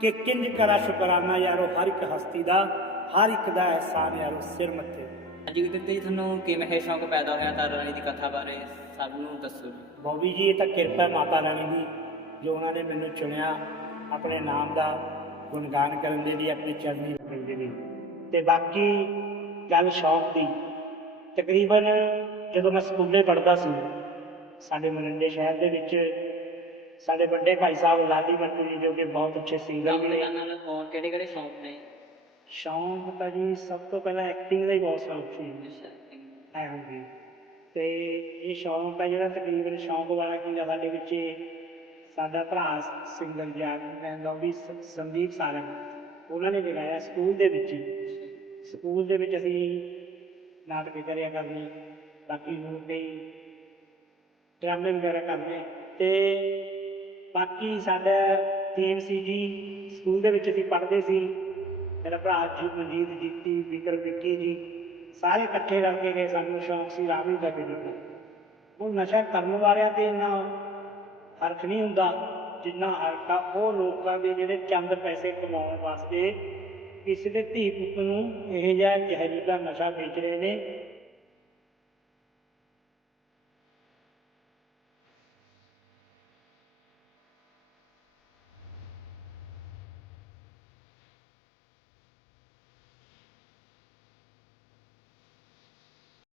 ਕਿ ਕਿੰਜ ਕਰਾ ਸ਼ੁਕਰਾਨਾ ਯਾਰੋ ਹਰ ਇੱਕ ਹਸਤੀ ਦਾ ਹਰ ਇੱਕ ਦਾ ਅਹਿਸਾਨ ਯਾਰੋ ਸਿਰ ਮੱਥੇ। ਹਾਂਜੀ ਗੁਰਦਿੱਤ ਜੀ ਤੁਹਾਨੂੰ ਕਿਵੇਂ ਇਹ ਸ਼ੌਂਕ ਪੈਦਾ ਹੋਇਆ ਤਾਰਾ ਰਾਣੀ ਦੀ ਕਥਾ ਬਾਰੇ ਸਭ ਨੂੰ ਦੱਸੋ ਬੋਬੀ ਜੀ ਇਹ ਤਾਂ ਕਿਰਪਾ ਮਾਤਾ ਰਾਣੀ ਦੀ ਜੋ ਉਹਨਾਂ ਨੇ ਮੈਨੂੰ ਚੁਣਿਆ ਆਪਣੇ ਨਾਮ ਦਾ ਗੁਣਗਾਨ ਕਰਨ ਦੇ ਲਈ ਆਪਣੀ ਚਰਨੀ ਰੱਖਣ ਦੇ ਲਈ। ਤੇ ਬਾਕੀ ਗੱਲ ਸ਼ੌਕ ਦੀ ਤਕਰੀਬਨ ਜਦੋਂ ਮੈਂ ਸਕੂਲੇ ਪੜ੍ਹਦਾ ਸੀ ਸਾਡੇ ਮਰਿੰਡੇ ਸ਼ਹਿਰ ਦੇ ਵਿੱਚ ਸਾਡੇ ਵੱਡੇ ਭਾਈ ਸਾਹਿਬ ਲਾਲੀ ਮੰਟੂ ਜੀ ਜੋ ਕਿ ਬਹੁਤ ਅੱਛੇ ਸਿੰਗਰ ਵੀ ਨੇ। ਨਾਲ ਹੋਰ ਕਿਹੜੇ ਕਿਹੜੇ ਸ਼ੌਂਕ ਨੇ? ਸ਼ੌਂਕ ਤਾਂ ਜੀ ਸਭ ਤੋਂ ਪਹਿਲਾਂ ਐਕਟਿੰਗ ਦਾ ਹੀ ਬਹੁਤ ਸ਼ੌਂਕ ਸੀ। ਐ ਹੁੰਦੀ ਤੇ ਇਹ ਸ਼ੌਂਕ ਹੈ ਜਿਹੜਾ ਤਕਰੀਬਨ ਸ਼ੌਂਕ ਵਾਲਾ ਕੀ ਸਾਡੇ ਵਿੱਚ ਸਾਡਾ ਭਰਾ ਸਿੰਗਰ ਜਾਨ ਮੈਂ ਲੌਬੀ ਸੰਦੀਪ ਸਾਰੰਗ ਉਹਨਾਂ ਨੇ ਲਗਾਇਆ ਸਕੂਲ ਦੇ ਵਿੱਚ। ਹੀ। ਸਕੂਲ ਦੇ ਵਿੱਚ ਅਸੀਂ ਨਾਟਕ ਕਰਿਆ ਕਰਨੀ ਬਾਕੀ ਹੋਰ ਕਈ ਡਰਾਮੇ ਵਗੈਰਾ ਕਰਨੇ ਤੇ ਬਾਕੀ ਸਾਡਾ ਟੀਮ ਸੀ ਜੀ, ਸਕੂਲ ਦੇ ਵਿੱਚ ਅਸੀਂ ਪੜ੍ਹਦੇ ਸੀ। ਮੇਰਾ ਭਰਾ ਜੀ, ਮਨਜੀਤ ਜੀਤੀ ਵਿਕਰ ਵਿੱਕੀ ਜੀ, ਸਾਰੇ ਇਕੱਠੇ ਰਲ ਕੇ ਗਏ। ਸਾਨੂੰ ਸ਼ੌਂਕ ਸੀ ਰਾਵੀ ਦਾ ਖੇਡਣ ਦਾ। ਉਹ ਨਸ਼ਾ ਕਰਨ ਵਾਲਿਆਂ ਤੇ ਇੰਨਾ ਫ਼ਰਕ ਨਹੀਂ ਹੁੰਦਾ, ਜਿੰਨਾ ਹਲਕਾ ਉਹ ਲੋਕਾਂ ਦੇ ਜਿਹੜੇ ਚੰਦ ਪੈਸੇ ਕਮਾਉਣ ਵਾਸਤੇ ਕਿਸੇ ਦੇ ਧੀ ਪੁੱਤ ਨੂੰ ਇਹ ਜਿਹਾ ਜ਼ਹਿਰੀਲਾ ਨਸ਼ਾ ਵੇਚ ਰਹੇ ਨੇ।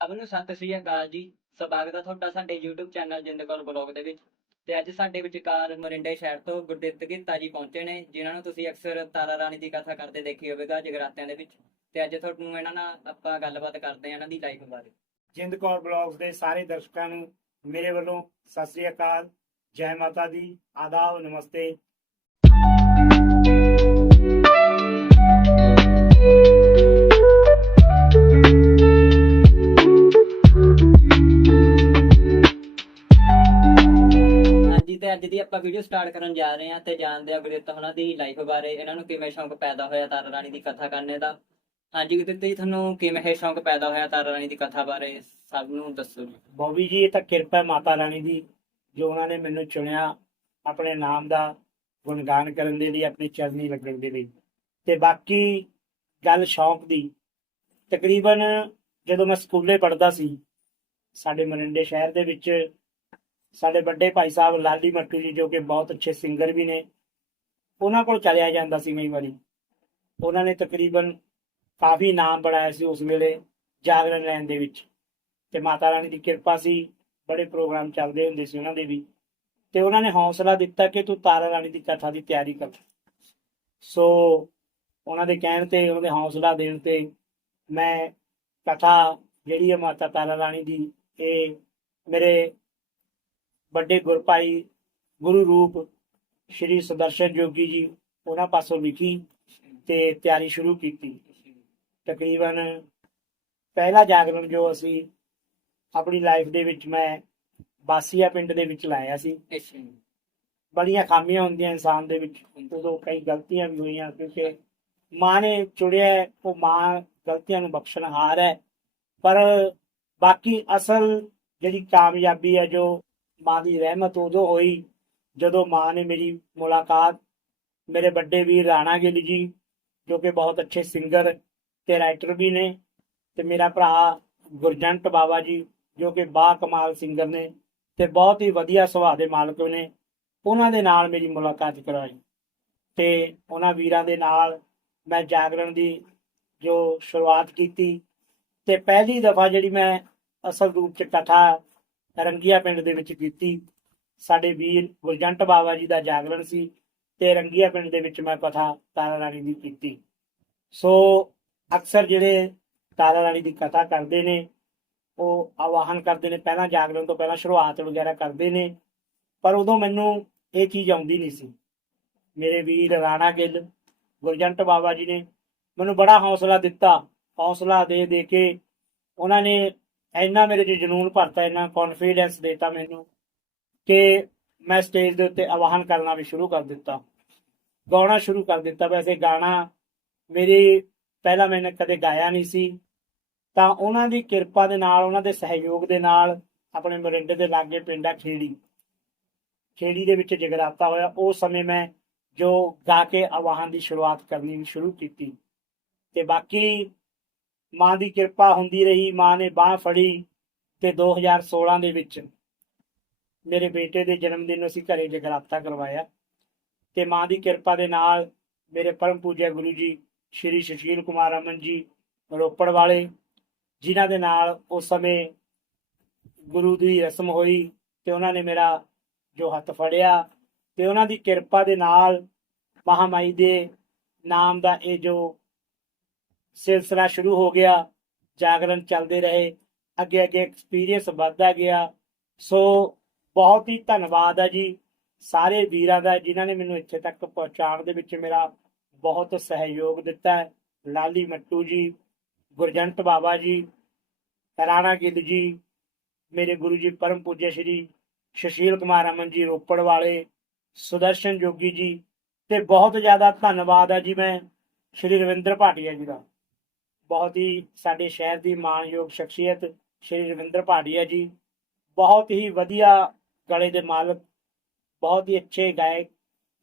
ਨੂੰ ਸਤਿ ਸ੍ਰੀ ਅਕਾਲ ਜੀ, ਸਵਾਗਤ ਹੈ ਤੁਹਾਡਾ ਸਾਡੇ YouTube ਚੈਨਲ ਜਿੰਦਕੌਰ ਬਲੌਗ ਦੇ ਵਿੱਚ। ਤੇ ਅੱਜ ਸਾਡੇ ਵਿਚਕਾਰ ਮਰਿੰਡੇ ਸ਼ਹਿਰ ਤੋਂ ਗੁਰਦਿੱਤ ਗਿੱਤਾ ਜੀ ਪਹੁੰਚੇ ਨੇ, ਜਿਨ੍ਹਾਂ ਨੂੰ ਤੁਸੀਂ ਅਕਸਰ ਤਾਰਾ ਰਾਣੀ ਦੀ ਕਥਾ ਕਰਦੇ ਦੇਖੀ ਹੋਵੇਗਾ ਜਗਰਾਤਿਆਂ ਦੇ ਵਿੱਚ। ਤੇ ਅੱਜ ਤੁਹਾਨੂੰ ਇਹਨਾਂ ਨਾਲ ਆਪਾਂ ਗੱਲਬਾਤ ਕਰਦੇ ਹਾਂ ਇਹਨਾਂ ਦੀ ਲਾਈਫ ਬਾਰੇ। ਜਿੰਦ ਕੌਰ ਬਲੌਗਸ ਦੇ ਸਾਰੇ ਦਰਸ਼ਕਾਂ ਨੂੰ ਮੇਰੇ ਵੱਲੋਂ ਸਤਿ ਸ੍ਰੀ ਅਕਾਲ, ਜੈ ਮਾਤਾ ਦੀ, ਆਦਾਬ, ਨਮਸਤੇ। ਅੱਜ ਦੀ ਆਪਾਂ ਵੀਡੀਓ ਸਟਾਰਟ ਕਰਨ ਜਾ ਰਹੇ ਹਾਂ ਤੇ ਜਾਣਦੇ ਹਾਂ ਗੁਰਦਿੱਤ ਉਹਨਾਂ ਦੀ ਲਾਈਫ ਬਾਰੇ, ਇਹਨਾਂ ਨੂੰ ਕਿਵੇਂ ਸ਼ੌਂਕ ਪੈਦਾ ਹੋਇਆ ਤਾਰਾ ਰਾਣੀ ਦੀ ਕਥਾ ਕਰਨੇ ਦਾ। ਹਾਂਜੀ ਗੁਰਦਿੱਤ ਜੀ, ਤੁਹਾਨੂੰ ਕਿਵੇਂ ਇਹ ਸ਼ੌਂਕ ਪੈਦਾ ਹੋਇਆ ਤਾਰਾ ਰਾਣੀ ਦੀ ਕਥਾ ਬਾਰੇ, ਸਭ ਨੂੰ ਦੱਸੋ ਜੀ। ਬੋਬੀ ਜੀ, ਇਹ ਤਾਂ ਕਿਰਪਾ ਹੈ ਮਾਤਾ ਰਾਣੀ ਦੀ, ਜੋ ਉਹਨਾਂ ਨੇ ਮੈਨੂੰ ਚੁਣਿਆ ਆਪਣੇ ਨਾਮ ਦਾ ਗੁਣਗਾਨ ਕਰਨ ਦੇ ਲਈ, ਆਪਣੀ ਚਰਨੀ ਲੱਗਣ ਦੇ ਲਈ। ਤੇ ਬਾਕੀ ਗੱਲ ਸ਼ੌਂਕ ਦੀ, ਤਕਰੀਬਨ ਜਦੋਂ ਮੈਂ ਸਕੂਲੇ ਪੜ੍ਹਦਾ ਸੀ, ਸਾਡੇ ਮਰਿੰਡੇ ਸ਼ਹਿਰ ਦੇ ਵਿੱਚ ਸਾਡੇ ਵੱਡੇ ਭਾਈ ਸਾਹਿਬ ਲਾਲੀ ਮੱਟੂ ਜੀ, ਜੋ ਕਿ ਬਹੁਤ ਅੱਛੇ ਸਿੰਗਰ ਵੀ ਨੇ, ਉਹਨਾਂ ਕੋਲ ਚਲਿਆ ਜਾਂਦਾ ਸੀ ਕਈ ਵਾਰੀ। ਉਹਨਾਂ ਨੇ ਤਕਰੀਬਨ ਕਾਫੀ ਨਾਮ ਬਣਾਇਆ ਸੀ ਉਸ ਵੇਲੇ ਜਾਗਰਣ ਲੈਣ ਦੇ ਵਿੱਚ। ਤੇ ਮਾਤਾ ਰਾਣੀ ਦੀ ਕਿਰਪਾ ਸੀ, ਬੜੇ ਪ੍ਰੋਗਰਾਮ ਚੱਲਦੇ ਹੁੰਦੇ ਸੀ ਉਹਨਾਂ ਦੇ ਵੀ। ਤੇ ਉਹਨਾਂ ਨੇ ਹੌਸਲਾ ਦਿੱਤਾ ਕਿ ਤੂੰ ਤਾਰਾ ਰਾਣੀ ਦੀ ਕਥਾ ਦੀ ਤਿਆਰੀ ਕਰ। ਸੋ ਉਹਨਾਂ ਦੇ ਕਹਿਣ ਤੇ, ਉਹਨਾਂ ਦੇ ਹੌਸਲਾ ਦੇਣ ਤੇ ਮੈਂ ਕਥਾ ਜਿਹੜੀ ਹੈ ਮਾਤਾ ਤਾਰਾ ਰਾਣੀ ਦੀ, ਇਹ ਮੇਰੇ ਵੱਡੇ ਗੁਰਪਾਈ ਗੁਰੂ ਰੂਪ ਸ਼੍ਰੀ ਸੁਦਰਸ਼ਨ ਜੋਗੀ ਜੀ ਉਹਨਾਂ ਪਾਸੋਂ ਲਿਖੀ ਤੇ ਤਿਆਰੀ ਸ਼ੁਰੂ ਕੀਤੀ। ਤਕਰੀਬਨ ਪਹਿਲਾ ਜਾਗਰਣ ਜੋ ਅਸੀਂ ਆਪਣੀ ਲਾਈਫ ਦੇ ਵਿੱਚ ਮੈਂ ਬਾਸੀਆ ਪਿੰਡ ਦੇ ਵਿੱਚ ਲਾਇਆ ਸੀ। ਬੜੀਆਂ ਖਾਮੀਆਂ ਹੁੰਦੀਆਂ ਇਨਸਾਨ ਦੇ ਵਿੱਚ ਉਦੋਂ ਕਈ ਗਲਤੀਆਂ ਵੀ ਹੋਈਆਂ ਕਿਉਂਕਿ ਮਾਂ ਨੇ ਚੁੜਿਆ ਉਹ ਮਾਂ ਗਲਤੀਆਂ ਨੂੰ ਬਖਸ਼ਣਹਾਰ ਹੈ। ਪਰ ਬਾਕੀ ਅਸਲ ਜਿਹੜੀ ਕਾਮਯਾਬੀ ਹੈ ਜੋ ਮਾਂ ਦੀ ਰਹਿਮਤ ਉਦੋਂ ਹੋਈ ਜਦੋਂ ਮਾਂ ਨੇ ਮੇਰੀ ਮੁਲਾਕਾਤ ਮੇਰੇ ਵੱਡੇ ਵੀਰ ਰਾਣਾ ਗਿੱਲ ਜੀ, ਜੋ ਕਿ ਬਹੁਤ ਅੱਛੇ ਸਿੰਗਰ ਤੇ ਰਾਈਟਰ ਵੀ ਨੇ, ਤੇ ਮੇਰਾ ਭਰਾ ਗੁਰਜੰਟ ਬਾਬਾ ਜੀ, ਜੋ ਕਿ ਬਾ ਕਮਾਲ ਸਿੰਗਰ ਨੇ ਤੇ ਬਹੁਤ ਹੀ ਵਧੀਆ ਸੁਭਾਅ ਦੇ ਮਾਲਕ ਨੇ, ਉਹਨਾਂ ਦੇ ਨਾਲ ਮੇਰੀ ਮੁਲਾਕਾਤ ਕਰਾਈ। ਤੇ ਉਹਨਾਂ ਵੀਰਾਂ ਦੇ ਨਾਲ ਮੈਂ ਜਾਗਰਣ ਦੀ ਜੋ ਸ਼ੁਰੂਆਤ ਕੀਤੀ ਤੇ ਪਹਿਲੀ ਦਫਾ ਜਿਹੜੀ ਮੈਂ ਅਸਲ ਰੂਪ ਚ ਕਥਾ ਰੰਗੀਆ ਪਿੰਡ ਦੇ ਵਿੱਚ ਕੀਤੀ ਸਾਡੇ ਵੀਰ ਗੁਰਜੰਟ ਬਾਬਾ ਜੀ ਦਾ ਜਾਗਰਣ ਸੀ ਤੇ ਰੰਗੀਆ ਪਿੰਡ ਦੇ ਵਿੱਚ ਮੈਂ ਕਥਾ ਤਾਰਾ ਰਾਣੀ ਦੀ ਕੀਤੀ। ਸੋ ਅਕਸਰ ਜਿਹੜੇ ਤਾਰਾ ਰਾਣੀ ਦੀ ਕਥਾ ਕਰਦੇ ਨੇ, ਉਹ ਆਵਾਹਨ ਕਰਦੇ ਨੇ, ਪਹਿਲਾਂ ਜਾਗਰਣ ਤੋਂ ਪਹਿਲਾਂ ਸ਼ੁਰੂਆਤ ਵਗੈਰਾ ਕਰਦੇ ਨੇ, ਪਰ ਉਦੋਂ ਮੈਨੂੰ ਇਹ ਚੀਜ਼ ਆਉਂਦੀ ਨਹੀਂ ਸੀ। ਮੇਰੇ ਵੀਰ ਰਾਣਾ ਗਿੱਲ, ਗੁਰਜੰਟ ਬਾਬਾ ਜੀ ਨੇ ਮੈਨੂੰ ਬੜਾ ਹੌਸਲਾ ਦਿੱਤਾ। ਹੌਸਲਾ ਦੇ ਦੇ ਕੇ ਉਹਨਾਂ ਨੇ ਇੰਨਾ ਮੇਰੇ 'ਚ ਜਨੂਨ ਭਰਤਾ, ਇੰਨਾ ਕੌਨਫੀਡੈਂਸ ਦਿੱਤਾ ਮੈਨੂੰ ਕਿ ਮੈਂ ਸਟੇਜ ਦੇ ਉੱਤੇ ਆਵਾਹਨ ਕਰਨਾ ਵੀ ਸ਼ੁਰੂ ਕਰ ਦਿੱਤਾ। ਗਾਉਣਾ ਸ਼ੁਰੂ ਕਰ ਦਿੱਤਾ। ਵੈਸੇ ਗਾਣਾ ਮੇਰੀ, ਪਹਿਲਾਂ ਮੈਨੇ ਕਦੇ ਗਾਇਆ ਨਹੀਂ ਸੀ। ਤਾਂ ਉਹਨਾਂ ਦੀ ਕਿਰਪਾ ਦੇ ਨਾਲ, ਉਹਨਾਂ ਦੇ ਸਹਿਯੋਗ ਦੇ ਨਾਲ ਆਪਣੇ ਮਰਿੰਡੇ ਦੇ ਲਾਗੇ ਪਿੰਡ ਆ ਖੇੜੀ। ਖੇੜੀ ਦੇ ਵਿੱਚ ਜਗਰਾਤਾ ਹੋਇਆ। ਉਸ ਸਮੇਂ ਮੈਂ ਜੋ ਗਾ ਕੇ ਆਵਾਹਨ ਦੀ ਸ਼ੁਰੂਆਤ ਕਰਨੀ ਵੀ ਸ਼ੁਰੂ ਕੀਤੀ। ਤੇ ਬਾਕੀ ਮਾਂ ਦੀ ਕਿਰਪਾ ਹੁੰਦੀ ਰਹੀ, ਮਾਂ ਨੇ ਬਾਹ ਫੜੀ ਤੇ 2016 ਦੇ ਵਿੱਚ ਮੇਰੇ ਬੇਟੇ ਦੇ ਜਨਮ ਦਿਨ ਨੂੰ ਅਸੀਂ ਘਰੇ ਜਗਰਾਤਾ ਕਰਵਾਇਆ ਤੇ ਮਾਂ ਦੀ ਕਿਰਪਾ ਦੇ ਨਾਲ ਮੇਰੇ ਪਰਮ ਪੂਜਿਆ ਗੁਰੂ ਜੀ, ਸ਼੍ਰੀ ਸੁਸ਼ੀਲ ਕੁਮਾਰ ਅਮਨ ਜੀ, ਰੋਪੜ ਵਾਲੇ, ਜਿਨ੍ਹਾਂ ਦੇ ਨਾਲ ਉਸ ਸਮੇਂ ਗੁਰੂ ਦੀ ਰਸਮ ਹੋਈ ਤੇ ਉਹਨਾਂ ਨੇ ਮੇਰਾ ਜੋ ਹੱਥ ਫੜਿਆ ਤੇ ਉਹਨਾਂ ਦੀ ਕਿਰਪਾ ਦੇ ਨਾਲ ਮਹਾਮਾਈ ਦੇ ਨਾਮ ਦਾ ਇਹ ਜੋ ਸਿਲਸਿਲਾ ਸ਼ੁਰੂ ਹੋ ਗਿਆ, ਜਾਗਰਣ ਚੱਲਦੇ ਰਹੇ, ਅੱਗੇ ਅੱਗੇ ਐਕਸਪੀਰੀਅੰਸ ਵੱਧਦਾ ਗਿਆ। ਸੋ ਬਹੁਤ ਹੀ ਧੰਨਵਾਦ ਹੈ ਜੀ ਸਾਰੇ ਵੀਰਾਂ ਦਾ ਜਿਨ੍ਹਾਂ ਨੇ ਮੈਨੂੰ ਇੱਥੇ ਤੱਕ ਪਹੁੰਚਾਉਣ ਦੇ ਵਿੱਚ ਮੇਰਾ ਬਹੁਤ ਸਹਿਯੋਗ ਦਿੱਤਾ ਹੈ। ਲਾਲੀ ਮੱਟੂ ਜੀ, ਗੁਰਜੰਟ ਬਾਬਾ ਜੀ, ਰਾਣਾ ਗਿੱਲ ਜੀ, ਮੇਰੇ ਗੁਰੂ ਜੀ ਪਰਮ ਪੂਜਯ ਸ਼੍ਰੀ ਸੁਸ਼ੀਲ ਕੁਮਾਰ ਅਮਨ ਜੀ ਰੋਪੜ ਵਾਲੇ, ਸੁਦਰਸ਼ਨ ਜੋਗੀ ਜੀ, ਤੇ ਬਹੁਤ ਜ਼ਿਆਦਾ ਧੰਨਵਾਦ ਹੈ ਜੀ ਮੈਂ, ਸ਼੍ਰੀ ਰਵਿੰਦਰ ਭਾਟੀਆ ਜੀ ਦਾ। ਬਹੁਤ ਹੀ ਸਾਡੇ ਸ਼ਹਿਰ ਦੀ ਮਾਣਯੋਗ ਸ਼ਖਸੀਅਤ ਸ਼੍ਰੀ ਰਵਿੰਦਰ ਭਾਟੀਆ ਜੀ, ਬਹੁਤ ਹੀ ਵਧੀਆ ਗਲੇ ਦੇ ਮਾਲਕ, ਬਹੁਤ ਹੀ ਅੱਛੇ ਗਾਇਕ,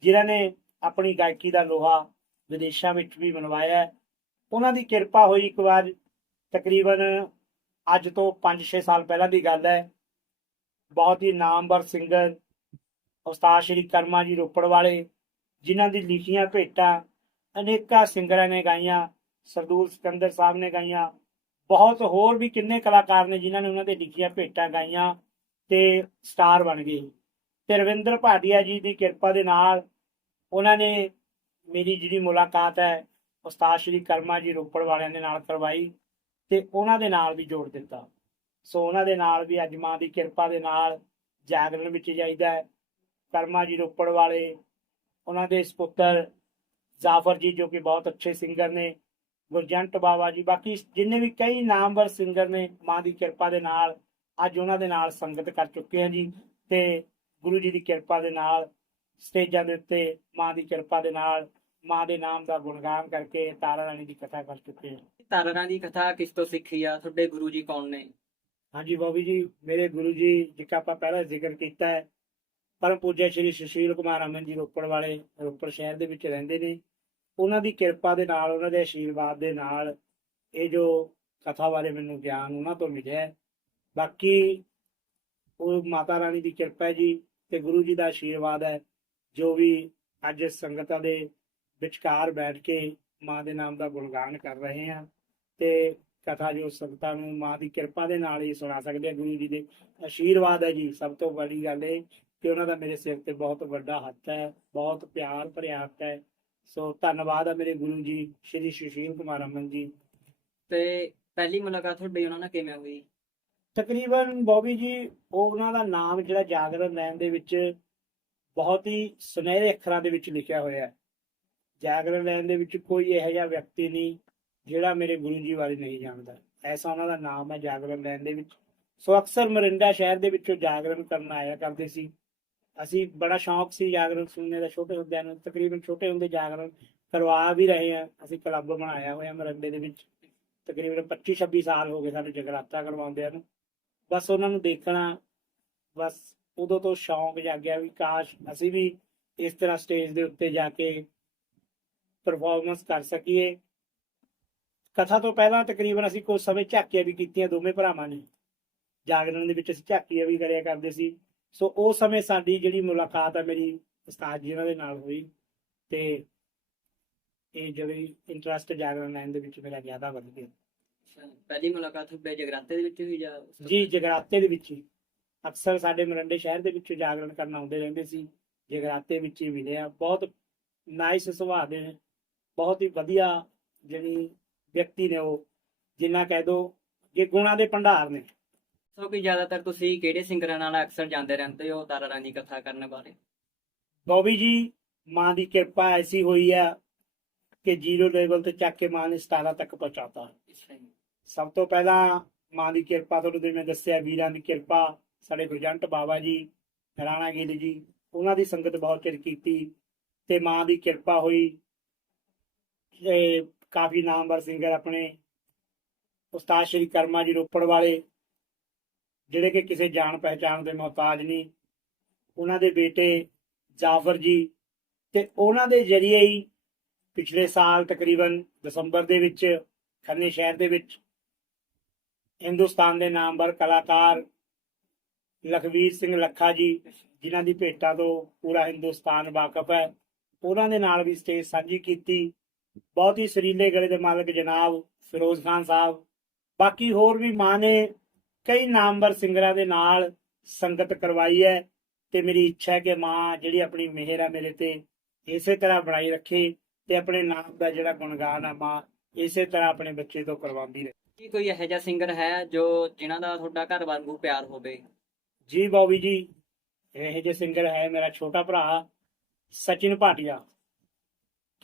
ਜਿਨ੍ਹਾਂ ਨੇ ਆਪਣੀ ਗਾਇਕੀ ਦਾ ਲੋਹਾ ਵਿਦੇਸ਼ਾਂ ਵਿੱਚ ਵੀ ਮਨਵਾਇਆ ਉਹਨਾਂ ਦੀ ਕਿਰਪਾ ਹੋਈ ਇੱਕ ਵਾਰ ਤਕਰੀਬਨ ਅੱਜ ਤੋਂ 5-6 ਸਾਲ ਪਹਿਲਾਂ ਦੀ ਗੱਲ ਹੈ। ਬਹੁਤ ਹੀ ਨਾਮਵਰ ਸਿੰਗਰ, ਉਸਤਾਦ ਸ਼੍ਰੀ ਕਰਮਾ ਜੀ ਰੋਪੜ ਵਾਲੇ, ਜਿਨ੍ਹਾਂ ਦੀ ਲਿਖੀਆਂ ਭੇਟਾਂ ਅਨੇਕਾਂ ਸਿੰਗਰਾਂ ਨੇ ਗਾਈਆਂ। ਸਰਦੂਲ ਸਿਕੰਦਰ ਸਾਹਿਬ ਨੇ ਗਾਈਆਂ। ਬਹੁਤ ਹੋਰ ਵੀ ਕਿੰਨੇ ਕਲਾਕਾਰ ਨੇ ਜਿਨ੍ਹਾਂ ਨੇ ਉਹਨਾਂ ਦੇ ਲਿਖੀਆਂ ਭੇਟਾਂ ਗਾਈਆਂ ਤੇ ਸਟਾਰ ਬਣ ਗਏ। ਤੇ ਰਵਿੰਦਰ ਭਾਟੀਆ ਜੀ ਦੀ ਕਿਰਪਾ ਦੇ ਨਾਲ ਉਹਨਾਂ ਨੇ ਮੇਰੀ ਜਿਹੜੀ ਮੁਲਾਕਾਤ ਹੈ, ਉਸਤਾਦ ਸ਼੍ਰੀ ਕਰਮਾ ਜੀ ਰੋਪੜ ਵਾਲਿਆਂ ਦੇ ਨਾਲ ਕਰਵਾਈ ਤੇ ਉਹਨਾਂ ਦੇ ਨਾਲ ਵੀ ਜੋੜ ਦਿੱਤਾ। ਸੋ ਉਹਨਾਂ ਦੇ ਨਾਲ ਵੀ ਅੱਜ ਮਾਂ ਦੀ ਕਿਰਪਾ ਦੇ ਨਾਲ ਜਾਗਰਣ ਵਿੱਚ ਜਾਈਦਾ ਹੈ। ਕਰਮਾ ਜੀ ਰੋਪੜ ਵਾਲੇ, ਉਹਨਾਂ ਦੇ ਸੁਪੁੱਤਰ ਜ਼ਾਫਰ ਜੀ ਜੋ ਕਿ ਬਹੁਤ ਅੱਛੇ ਸਿੰਗਰ ਨੇ ਗੁਰਜੰਟ ਬਾਬਾ ਜੀ। ਬਾਕੀ ਜਿੰਨੇ ਵੀ ਕਈ ਨਾਮਵਰ ਸਿੰਗਰ ਨੇ ਮਾਂ ਦੀ ਕਿਰਪਾ ਦੇ ਨਾਲ ਅੱਜ ਉਹਨਾਂ ਦੇ ਨਾਲ ਸੰਗਤ ਕਰ ਚੁੱਕੇ ਹਾਂ ਜੀ। ਤੇ ਗੁਰੂ ਜੀ ਦੀ ਕਿਰਪਾ ਦੇ ਨਾਲ ਸਟੇਜਾਂ ਦੇ ਉੱਤੇ ਮਾਂ ਦੀ ਕਿਰਪਾ ਦੇ ਨਾਲ ਮਾਂ ਦੇ ਨਾਮ ਦਾ ਗੁਣਗਾਨ ਕਰਕੇ ਤਾਰਾ ਰਾਣੀ ਦੀ ਕਥਾ ਕਰ ਚੁੱਕੇ ਹਾਂ ਤਾਰਾਂ ਦੀ ਕਥਾ ਕਿਸ ਤੋਂ ਸਿੱਖੀ ਆ? ਤੁਹਾਡੇ ਗੁਰੂ ਜੀ ਕੌਣ ਨੇ? ਹਾਂਜੀ ਬੋਬੀ ਜੀ ਮੇਰੇ ਗੁਰੂ ਜੀ ਜਿੱਕਾ ਆਪਾਂ ਪਹਿਲਾਂ ਜ਼ਿਕਰ ਕੀਤਾ ਹੈ ਪਰਮ ਪੂਜਯ ਸ਼੍ਰੀ ਸੁਸ਼ੀਲ ਕੁਮਾਰ ਅਮਨ ਜੀ ਰੋਪੜ ਵਾਲੇ ਰੋਪੜ ਸ਼ਹਿਰ ਦੇ ਵਿੱਚ ਰਹਿੰਦੇ ਨੇ। ਉਹਨਾਂ ਦੀ ਕਿਰਪਾ ਦੇ ਨਾਲ, ਉਹਨਾਂ ਦੇ ਆਸ਼ੀਰਵਾਦ ਦੇ ਨਾਲ ਇਹ ਜੋ ਕਥਾ ਬਾਰੇ ਮੈਨੂੰ ਗਿਆਨ ਉਹਨਾਂ ਤੋਂ ਮਿਲਿਆ ਬਾਕੀ ਉਹ ਮਾਤਾ ਰਾਣੀ ਦੀ ਕਿਰਪਾ ਹੈ ਜੀ ਤੇ ਗੁਰੂ ਜੀ ਦਾ ਆਸ਼ੀਰਵਾਦ ਹੈ, ਜੋ ਵੀ ਅੱਜ ਸੰਗਤਾਂ ਦੇ ਵਿਚਕਾਰ ਬੈਠ ਕੇ ਮਾਂ ਦੇ ਨਾਮ ਦਾ ਗੁਣਗਾਨ ਕਰ ਰਹੇ ਹਾਂ ਤੇ ਕਥਾ ਜੋ ਸੰਗਤਾਂ ਨੂੰ ਮਾਂ ਦੀ ਕਿਰਪਾ ਦੇ ਨਾਲ ਹੀ ਸੁਣਾ ਸਕਦੇ ਆ ਗੁਰੂ ਜੀ ਦੇ ਆਸ਼ੀਰਵਾਦ ਹੈ ਜੀ, ਸਭ ਤੋਂ ਵੱਡੀ ਗੱਲ ਇਹ ਕਿ ਉਹਨਾਂ ਦਾ ਮੇਰੇ ਸਿਰ ਤੇ ਬਹੁਤ ਵੱਡਾ ਹੱਥ ਹੈ, ਬਹੁਤ ਪਿਆਰ ਭਰਿਆ ਹੱਥ ਹੈ। ਸੋ ਧੰਨਵਾਦ ਹੈ ਮੇਰੇ ਗੁਰੂ ਜੀ ਸ਼੍ਰੀ ਸੁਸ਼ੀਲ ਕੁਮਾਰ ਅਮਨ ਜੀ। ਤੇ ਪਹਿਲੀ ਮੁਲਾਕਾਤ ਤੁਹਾਡੀ ਉਹਨਾਂ ਨਾਲ ਕਿਵੇਂ ਹੋਈ? ਤਕਰੀਬਨ ਬੋਬੀ ਜੀ ਉਹ ਉਹਨਾਂ ਦਾ ਨਾਮ ਜਿਹੜਾ ਜਾਗਰਣ ਲੈਣ ਦੇ ਵਿੱਚ ਬਹੁਤ ਹੀ ਸੁਨਹਿਰੇ ਅੱਖਰਾਂ ਦੇ ਵਿੱਚ ਲਿਖਿਆ ਹੋਇਆ ਹੈ। ਜਾਗਰਣ ਲੈਣ ਦੇ ਵਿੱਚ ਕੋਈ ਇਹੋ ਜਿਹਾ ਵਿਅਕਤੀ ਨਹੀਂ ਜਿਹੜਾ ਮੇਰੇ ਗੁਰੂ ਜੀ ਬਾਰੇ ਨਹੀਂ ਜਾਣਦਾ। ਐਸਾ ਉਹਨਾਂ ਦਾ ਨਾਮ ਹੈ ਜਾਗਰਣ ਲੈਣ ਦੇ ਵਿੱਚ। ਸੋ ਅਕਸਰ ਮਰਿੰਡਾ ਸ਼ਹਿਰ ਦੇ ਵਿੱਚੋਂ ਜਾਗਰਣ ਕਰਨ ਆਇਆ ਕਰਦੇ ਸੀ। ਅਸੀਂ ਬੜਾ ਸ਼ੌਂਕ ਸੀ ਜਾਗਰਣ ਸੁਣਨੇ ਦਾ, ਛੋਟੇ ਹੁੰਦਿਆਂ ਨੂੰ, ਤਕਰੀਬਨ ਛੋਟੇ ਹੁੰਦੇ ਜਾਗਰਣ ਕਰਵਾ ਵੀ ਰਹੇ ਆ ਅਸੀਂ ਕਲੱਬ ਬਣਾਇਆ ਹੋਇਆ ਮਰਿੰਡੇ ਦੇ ਵਿੱਚ। ਤਕਰੀਬਨ 25 26 ਸਾਲ ਹੋ ਗਏ ਸਾਨੂੰ ਜਗਰਾਤਾ ਕਰਵਾਉਂਦਿਆਂ ਨੂੰ। ਬਸ ਉਹਨਾਂ ਨੂੰ ਦੇਖਣਾ, ਬਸ ਉਦੋਂ ਤੋਂ ਸ਼ੌਂਕ ਜਾਗਿਆ ਵੀ ਕਾਸ਼ ਅਸੀਂ ਵੀ ਇਸ ਤਰ੍ਹਾਂ ਸਟੇਜ ਦੇ ਉੱਤੇ ਜਾ ਕੇ ਪਰਫਾਰਮੈਂਸ ਕਰ ਸਕੀਏ। ਕਥਾ ਤੋਂ ਪਹਿਲਾਂ ਤਕਰੀਬਨ ਅਸੀਂ ਕੁਝ ਸਮੇਂ ਝਾਕੀਆਂ ਵੀ ਕੀਤੀਆਂ ਦੋਵੇਂ ਭਰਾਵਾਂ ਨੇ। ਜਾਗਰਣ ਦੇ ਵਿੱਚ ਅਸੀਂ ਝਾਕੀਆਂ ਵੀ ਕਰਿਆ ਕਰਦੇ ਸੀ। ਸੋ ਉਹ ਸਮੇਂ ਸਾਡੀ ਜਿਹੜੀ ਮੁਲਾਕਾਤ ਹੈ ਮੇਰੀ ਉਸਤਾਦ ਜੀ ਦੇ ਨਾਲ ਹੋਈ ਤੇ ਇਹ ਜਿਹੜੀ ਇੰਟਰਸਟ ਜਾਗਰਣ ਲੈਣ ਦੇ ਵਿੱਚ ਮੇਰਾ ਜ਼ਿਆਦਾ ਵੱਧ ਗਿਆ। ਪਹਿਲੀ ਮੁਲਾਕਾਤ ਤੁਹਾਡੇ ਜਗਰਾਤੇ ਦੇ ਵਿੱਚ ਹੋਈ ਜਾਂ ਉਸ ਜੀ ਜਗਰਾਤੇ ਦੇ ਵਿੱਚ ਹੀ। ਅਕਸਰ ਸਾਡੇ ਮਰੰਡੇ ਸ਼ਹਿਰ ਦੇ ਵਿੱਚ ਜਾਗਰਣ ਕਰਨ ਆਉਂਦੇ ਰਹਿੰਦੇ ਸੀ। ਜਗਰਾਤੇ ਵਿੱਚ ਹੀ ਮਿਲੇ ਆ। ਬਹੁਤ ਨਾਈਸ ਸੁਭਾਅ ਦੇ ਨੇ। ਬਹੁਤ ਹੀ ਵਧੀਆ ਜਿਹੜੀ ਵਿਅਕਤੀ ਨੇ ਉਹ ਜਿੰਨਾ ਕਹਿ ਦੋ ਕਿ ਗੁਣਾਂ ਦੇ ਭੰਡਾਰ ਨੇ। ਸੋ ਕਿ ਜ਼ਿਆਦਾਤਰ ਤੁਸੀਂ ਕਿਹੜੇ ਸਿੰਗਰਾਂ ਨਾਲ ਅਕਸਰ ਜਾਂਦੇ ਰਹਿੰਦੇ ਹੋ ਤਾਰਾ ਰਾਣੀ ਕਥਾ ਕਰਨ ਬਾਰੇ? ਬੋਬੀ ਜੀ ਮਾਂ ਦੀ ਕਿਰਪਾ ਐਸੀ ਹੋਈ ਆ ਕਿ ਜ਼ੀਰੋ ਲੈਵਲ ਤੋਂ ਚੱਕ ਕੇ ਮਾਂ ਨੇ 17 ਤੱਕ ਪਹੁੰਚਾਤਾ। ਸਭ ਤੋਂ ਪਹਿਲਾਂ ਮਾਂ ਦੀ ਕਿਰਪਾ ਤੁਹਾਨੂੰ ਜਿਵੇਂ ਦੱਸਿਆ ਵੀਰਾਂ ਦੀ ਕਿਰਪਾ ਸਾਡੇ ਗੁਰਜੰਟ ਬਾਬਾ ਜੀ ਰਾਣਾ ਗਿੱਲ ਜੀ ਉਹਨਾਂ ਦੀ ਸੰਗਤ ਬਹੁਤ ਚਿਰ ਕੀਤੀ ਤੇ ਮਾਂ ਦੀ ਕਿਰਪਾ ਹੋਈ ਤੇ ਕਾਫੀ ਨਾਮਵਰ ਸਿੰਗਰ ਆਪਣੇ ਉਸਤਾਦ ਸ਼੍ਰੀ ਕਰਮਾ ਜੀ ਰੋਪੜ ਵਾਲੇ ਜਿਹੜੇ ਕਿ ਕਿਸੇ ਜਾਣ ਪਹਿਚਾਣ ਦੇ ਮੁਹਤਾਜ ਨਹੀਂ ਉਹਨਾਂ ਦੇ ਬੇਟੇ ਜਾਫਰ ਜੀ ਤੇ ਉਹਨਾਂ ਦੇ ਜ਼ਰੀਏ ਹੀ ਪਿਛਲੇ ਸਾਲ ਤਕਰੀਬਨ ਦਸੰਬਰ ਦੇ ਵਿੱਚ ਖੰਨੇ ਸ਼ਹਿਰ ਦੇ ਵਿੱਚ ਹਿੰਦੁਸਤਾਨ ਦੇ ਨਾਮਵਰ ਕਲਾਕਾਰ ਲਖਵੀਰ ਸਿੰਘ ਲੱਖਾ ਜੀ, ਜਿਨ੍ਹਾਂ ਦੀ ਭੇਟਾ ਤੋਂ ਪੂਰਾ ਹਿੰਦੁਸਤਾਨ ਵਾਕਫ ਹੈ, ਉਹਨਾਂ ਦੇ ਨਾਲ ਵੀ ਸਟੇਜ ਸਾਂਝੀ ਕੀਤੀ। ਬਹੁਤ ਹੀ ਸਰੀਲੇ ਗਲੇ ਦੇ ਮਾਲਕ ਜਨਾਬ ਫਿਰੋਜ਼ ਖਾਨ ਸਾਹਿਬ। ਬਾਕੀ ਹੋਰ ਵੀ ਮਾਂ ਨੇ ਕਈ ਨਾਮਵਰ ਸਿੰਗਰਾਂ ਦੇ ਨਾਲ ਸੰਗਤ ਕਰਵਾਈ ਹੈ ਤੇ ਮੇਰੀ ਇੱਛਾ ਹੈ ਕਿ ਮਾਂ ਜਿਹੜੀ ਆਪਣੀ ਮਿਹਰ ਹੈ ਮੇਰੇ ਤੇ ਇਸੇ ਤਰ੍ਹਾਂ ਬਣਾਈ ਰੱਖੇ ਤੇ ਆਪਣੇ ਨਾਮ ਦਾ ਜਿਹੜਾ ਗੁਣਗਾਨ ਹੈ ਮਾਂ ਇਸੇ ਤਰ੍ਹਾਂ ਆਪਣੇ ਬੱਚੇ ਤੋਂ ਕਰਵਾਉਂਦੀ ਰਹੇ। ਕੀ ਕੋਈ ਇਹੋ ਜਿਹਾ ਸਿੰਗਰ ਹੈ ਜੋ ਜਿਨ੍ਹਾਂ ਦਾ ਤੁਹਾਡਾ ਘਰ ਵਾਂਗੂ ਪਿਆਰ ਹੋਵੇ? ਜੀ ਬੌਬੀ ਜੀ ਇਹ ਜਿਹੇ ਸਿੰਗਰ ਹੈ ਮੇਰਾ ਛੋਟਾ ਭਰਾ ਸਚਿਨ ਭਾਟੀਆ।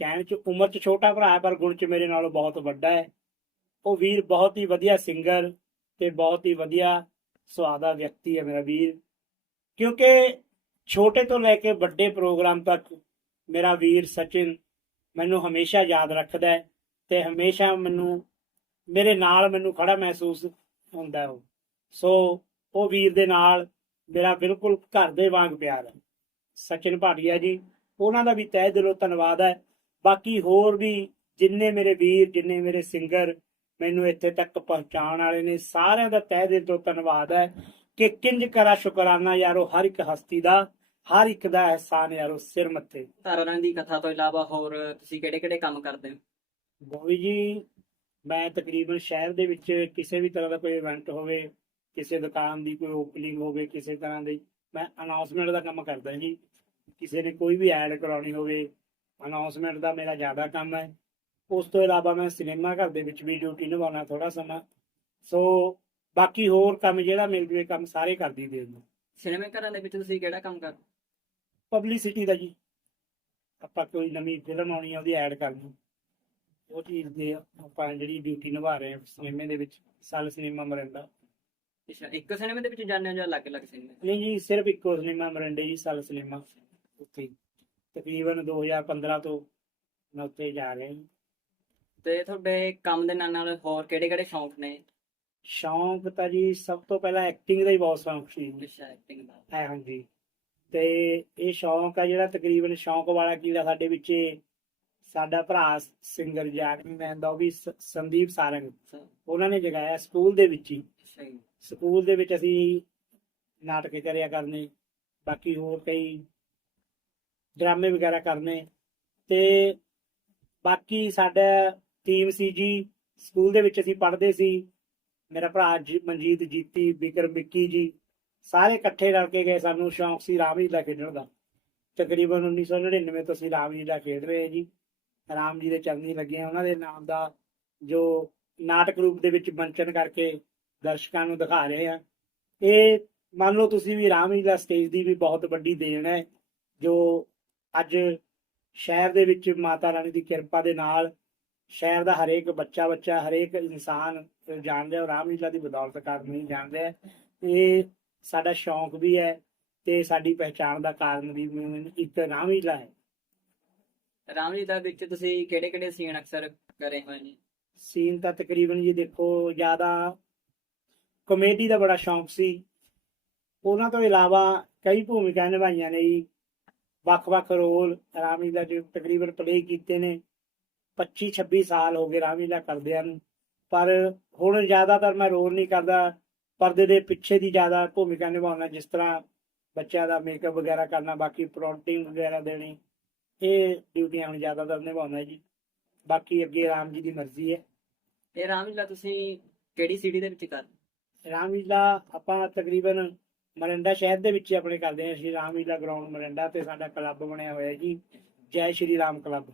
ਕਹਿਣ ਚ ਉਮਰ ਚ ਛੋਟਾ ਭਰਾ ਹੈ ਪਰ ਗੁਣ ਚ ਮੇਰੇ ਨਾਲੋਂ ਬਹੁਤ ਵੱਡਾ ਹੈ। ਉਹ ਵੀਰ ਬਹੁਤ ਹੀ ਵਧੀਆ ਸਿੰਗਰ ਤੇ ਬਹੁਤ ਹੀ ਵਧੀਆ ਸੁਭਾਅ ਦਾ ਵਿਅਕਤੀ ਹੈ ਮੇਰਾ ਵੀਰ। ਕਿਉਂਕਿ ਛੋਟੇ ਤੋਂ ਲੈ ਕੇ ਵੱਡੇ ਪ੍ਰੋਗਰਾਮ ਤੱਕ ਮੇਰਾ ਵੀਰ ਸਚਿਨ ਮੈਨੂੰ ਹਮੇਸ਼ਾ ਯਾਦ ਰੱਖਦਾ ਹੈ ਤੇ ਹਮੇਸ਼ਾ ਮੈਨੂੰ, ਮੇਰੇ ਨਾਲ ਮੈਨੂੰ ਖੜਾ ਮਹਿਸੂਸ ਹੁੰਦਾ ਉਹ। ਸੋ ਉਹ ਵੀਰ ਦੇ ਨਾਲ ਮੇਰਾ ਬਿਲਕੁਲ ਘਰ ਦੇ ਵਾਂਗ ਪਿਆਰ ਹੈ। ਸਚਿਨ ਭਾਟੀਆ ਜੀ, ਉਹਨਾਂ ਦਾ ਵੀ ਤਹਿ ਦਿਲੋਂ ਧੰਨਵਾਦ ਹੈ। ਬਾਕੀ ਹੋਰ ਵੀ ਜਿੰਨੇ ਮੇਰੇ ਵੀਰ, ਜਿੰਨੇ ਮੇਰੇ ਸਿੰਗਰ ਮੈਨੂੰ ਇੱਥੇ ਤੱਕ ਪਹੁੰਚਾਉਣ ਵਾਲੇ ਨੇ ਸਾਰਿਆਂ ਦਾ ਤਹਿ ਦਿਲ ਤੋਂ ਧੰਨਵਾਦ ਹੈ ਕਿ ਕਿੰਜ ਕਰਾ ਸ਼ੁਕਰਾਨਾ ਯਾਰੋ ਹਰ ਇੱਕ ਹਸਤੀ ਦਾ ਹਰ ਇੱਕ ਦਾ ਅਹਿਸਾਨ ਯਾਰੋ ਸਿਰ ਮੱਥੇ। ਤਾਰਾਂ ਦੀ ਕਥਾ ਤੋਂ ਇਲਾਵਾ ਹੋਰ ਤੁਸੀਂ ਕਿਹੜੇ ਕਿਹੜੇ ਕੰਮ ਕਰਦੇ ਹੋ? ਬੋਵੀ ਜੀ ਮੈਂ ਤਕਰੀਬਨ ਸ਼ਹਿਰ ਦੇ ਵਿੱਚ ਕਿਸੇ ਵੀ ਤਰ੍ਹਾਂ ਦਾ ਕੋਈ ਇਵੈਂਟ ਹੋਵੇ ਕਿਸੇ ਦੁਕਾਨ ਦੀ ਕੋਈ ਓਪਨਿੰਗ ਹੋਵੇ ਕਿਸੇ ਤਰ੍ਹਾਂ ਦੀ ਮੈਂ ਅਨਾਉਂਸਮੈਂਟ ਦਾ ਕੰਮ ਕਰਦਾ ਜੀ। ਕਿਸੇ ਨੇ ਕੋਈ ਵੀ ਐਡ ਕਰਾਉਣੀ ਹੋਵੇ ਅਨਾਉਂਸਮੈਂਟ ਦਾ ਮੇਰਾ ਜ਼ਿਆਦਾ ਕੰਮ ਹੈ। ਉਸ ਤੋਂ ਇਲਾਵਾ ਮੈਂ ਸਿਨੇਮਾ ਘਰ ਦੇ ਵਿੱਚ ਵੀ ਡਿਊਟੀ ਨਿਭਾਉਣਾ ਥੋੜਾ ਸਮਾਂ। ਸੋ ਬਾਕੀ ਹੋਰ ਕੰਮ ਜਿਹੜਾ ਮਿਲ ਜਵੇ ਕੰਮ ਸਾਰੇ ਕਰਦੀ ਦੇ ਦਿੰਦਾ ਸਿਨੇਮਾ ਘਰਾਂ ਦੇ ਵਿੱਚ ਤੁਸੀਂ ਕਿਹੜਾ ਕੰਮ ਕਰਦੇ? ਪਬਲਿਸਿਟੀ ਦਾ ਜੀ। ਆਪਾਂ ਕੋਈ ਨਵੀਂ ਫਿਲਮ ਆਉਣੀ ਆ ਉਹਦੀ ਐਡ ਕਰਨੀ ਉਹ ਚੀਜ਼ ਦੇ ਆਪਾਂ ਜਿਹੜੀ ਡਿਊਟੀ ਨਿਭਾ ਰਹੇ ਹਾਂ ਸਿਨੇਮੇ ਦੇ ਵਿੱਚ ਸਾਲ ਸਿਨੇਮਾ ਮਰਿੰਡਾ। ਅੱਛਾ ਇੱਕ ਸਿਨੇਮਾ ਦੇ ਵਿੱਚ ਜਾਂਦੇ ਹੋ ਜਾਂ ਅਲੱਗ-ਅਲੱਗ ਸਿਨੇਮਾ? ਨਹੀਂ ਜੀ ਸਿਰਫ ਇੱਕੋ ਸਿਨੇਮਾ ਮਰਿੰਡੇ ਜੀ ਸਾਲ ਸਿਨੇਮਾ। ਉੱਥੇ। ਤਕਰੀਬਨ 2015 ਤੋਂ ਮੈਂ ਉੱਥੇ ਜਾ ਰਿਹਾ ਹਾਂ ਤੇ ਤੁਹਾਡੇ ਕੰਮ ਦੇ ਨਾਲ ਨਾਲ ਹੋਰ ਕਿਹੜੇ ਕਿਹੜੇ ਸ਼ੌਂਕ ਨੇ? ਸ਼ੌਂਕ ਤਾਂ ਜੀ ਸਭ ਤੋਂ ਪਹਿਲਾਂ ਐਕਟਿੰਗ ਦਾ ਹੀ ਬਹੁਤ ਸ਼ੌਂਕ ਸੀ। ਅੱਛਾ ਐਕਟਿੰਗ ਦਾ। ਹੈ ਹਾਂਜੀ। ਤੇ ਇਹ ਸ਼ੌਂਕ ਆ ਜਿਹੜਾ ਤਕਰੀਬਨ ਸ਼ੌਂਕ ਵਾਲਾ ਕੀੜਾ ਸਾਡੇ ਵਿੱਚ ਸਾਡਾ ਭਰਾ ਸਿੰਗਰ ਜਾਗਮੈਨ ਦਾ ਉਹ ਵੀ ਸ- ਸੰਦੀਪ ਸਾਰੰਗ। ਉਹਨਾਂ ਨੇ ਜਗਾਇਆ ਸਕੂਲ ਦੇ ਵਿੱਚ ਹੀ। ਸਕੂਲ ਦੇ ਵਿੱਚ ਅਸੀਂ ਨਾਟਕ ਕਰਿਆ ਕਰਨੇ ਬਾਕੀ ਹੋਰ ਕਈ ਡਰਾਮੇ ਵਗੈਰਾ ਕਰਨੇ। ਤੇ ਬਾਕੀ ਸਾਡਾ ਟੀਮ ਸੀ ਜੀ ਸਕੂਲ ਦੇ ਵਿੱਚ ਅਸੀਂ ਪੜ੍ਹਦੇ ਸੀ। ਮੇਰਾ ਭਰਾ ਜੀ- ਮਨਜੀਤ, ਜੀਤੀ ਬਿਕਰਮ ਵਿੱਕੀ ਜੀ, ਸਾਰੇ ਇਕੱਠੇ ਰਲ ਕੇ ਗਏ ਸਾਨੂੰ, ਸ਼ੌਂਕ ਸੀ ਰਾਮਲੀਲਾ ਖੇਡਣ ਦਾ। ਤਕਰੀਬਨ 1999 ਤੋਂ ਅਸੀਂ ਰਾਮਲੀਲਾ ਖੇਡ ਰਹੇ ਹਾਂ ਜੀ। ਰਾਮ ਜੀ ਦੇ ਚਰਨੀ ਲੱਗੇ ਆ ਉਹਨਾਂ ਦੇ ਨਾਮ ਦਾ, ਜੋ ਨਾਟਕ ਰੂਪ ਦੇ ਵਿੱਚ ਮੰਚਨ ਕਰਕੇ ਦਰਸ਼ਕਾਂ ਨੂੰ ਦਿਖਾ ਰਹੇ ਹਾਂ। ਇਹ ਮੰਨ ਲਓ ਤੁਸੀਂ ਵੀ ਰਾਮਲੀਲਾ ਸਟੇਜ ਦੀ ਵੀ ਬਹੁਤ ਵੱਡੀ ਦੇਣ ਹੈ, ਜੋ ਅੱਜ ਸ਼ਹਿਰ ਦੇ ਵਿੱਚ ਮਾਤਾ ਰਾਣੀ ਦੀ ਕਿਰਪਾ ਦੇ ਨਾਲ ਸ਼ਹਿਰ ਦਾ ਹਰੇਕ ਬੱਚਾ ਬੱਚਾ ਹਰੇਕ ਇਨਸਾਨ ਜਾਣਦਾ ਹੈ ਰਾਮਲੀਲਾ ਦੀ ਬਦੌਲਤ ਕਾਰਨ ਨਹੀਂ ਜਾਣਦਾ ਹੈ। ਇਹ ਸਾਡਾ ਸ਼ੌਂਕ ਵੀ ਹੈ ਤੇ ਸਾਡੀ ਪਹਿਚਾਣ ਦਾ ਕਾਰਨ ਵੀ ਇੱਕ ਰਾਮਲੀਲਾ ਹੈ। ਰਾਮਲੀਲਾ ਵਿੱਚ ਤੁਸੀਂ ਕਿਹੜੇ ਕਿਹੜੇ ਸੀਨ ਅਕਸਰ ਕਰੇ ਹੋਏ ਨੇ? ਸੀਨ ਤਾਂ ਤਕਰੀਬਨ ਜੀ ਦੇਖੋ ਜ਼ਿਆਦਾ ਕਮੇਡੀ ਦਾ ਬੜਾ ਸ਼ੌਂਕ ਸੀ। ਉਹਨਾਂ ਤੋਂ ਇਲਾਵਾ ਕਈ ਭੂਮਿਕਾ ਨਿਭਾਈਆਂ ਨੇ ਜੀ। ਵੱਖ-ਵੱਖ ਰੋਲ ਰਾਮਲੀਲਾ ਚ ਤਕਰੀਬਨ ਪਲੇ ਕੀਤੇ ਨੇ। 25 26 ਸਾਲ ਹੋ ਗਏ ਰਾਮਲੀਲਾ ਕਰਦਿਆਂ ਨੂੰ ਪਰ ਹੁਣ ਜ਼ਿਆਦਾਤਰ ਮੈਂ ਰੋਲ ਨਹੀਂ ਕਰਦਾ। ਪਰਦੇ ਦੇ ਪਿੱਛੇ ਦੀ ਜ਼ਿਆਦਾ ਭੂਮਿਕਾ ਨਿਭਾਉਣਾ ਜਿਸ ਤਰ੍ਹਾਂ ਬੱਚਿਆਂ ਦਾ ਮੇਕਅਪ ਵਗੈਰਾ ਕਰਨਾ ਬਾਕੀ ਪ੍ਰੋਂਟਿੰਗ ਵਗੈਰਾ ਦੇਣੀ ਇਹ ਡਿਊਟੀਆਂ ਹੁਣ ਜ਼ਿਆਦਾਤਰ ਨਿਭਾਉਣਾ ਜੀ। ਬਾਕੀ ਅੱਗੇ ਰਾਮ ਜੀ ਦੀ ਮਰਜ਼ੀ ਹੈ। ਇਹ ਰਾਮਲੀਲਾ ਤੁਸੀਂ ਕਿਹੜੀ ਸਿਟੀ ਦੇ ਵਿੱਚ ਕਰਦੇ ਰਾਮਲੀਲਾ ਆਪਾਂ ਤਕਰੀਬਨ ਮਰਿੰਡਾ ਸ਼ਹਿਰ ਦੇ ਵਿੱਚ ਆਪਣੇ ਕਰਦੇ ਹਾਂ। ਅਸੀਂ ਰਾਮਲੀਲਾ ਗਰਾਊਂਡ ਮਰਿੰਡਾ ਤੇ ਸਾਡਾ ਕਲੱਬ ਬਣਿਆ ਹੋਇਆ ਜੀ। ਜੈ ਸ਼੍ਰੀ ਰਾਮ ਕਲੱਬ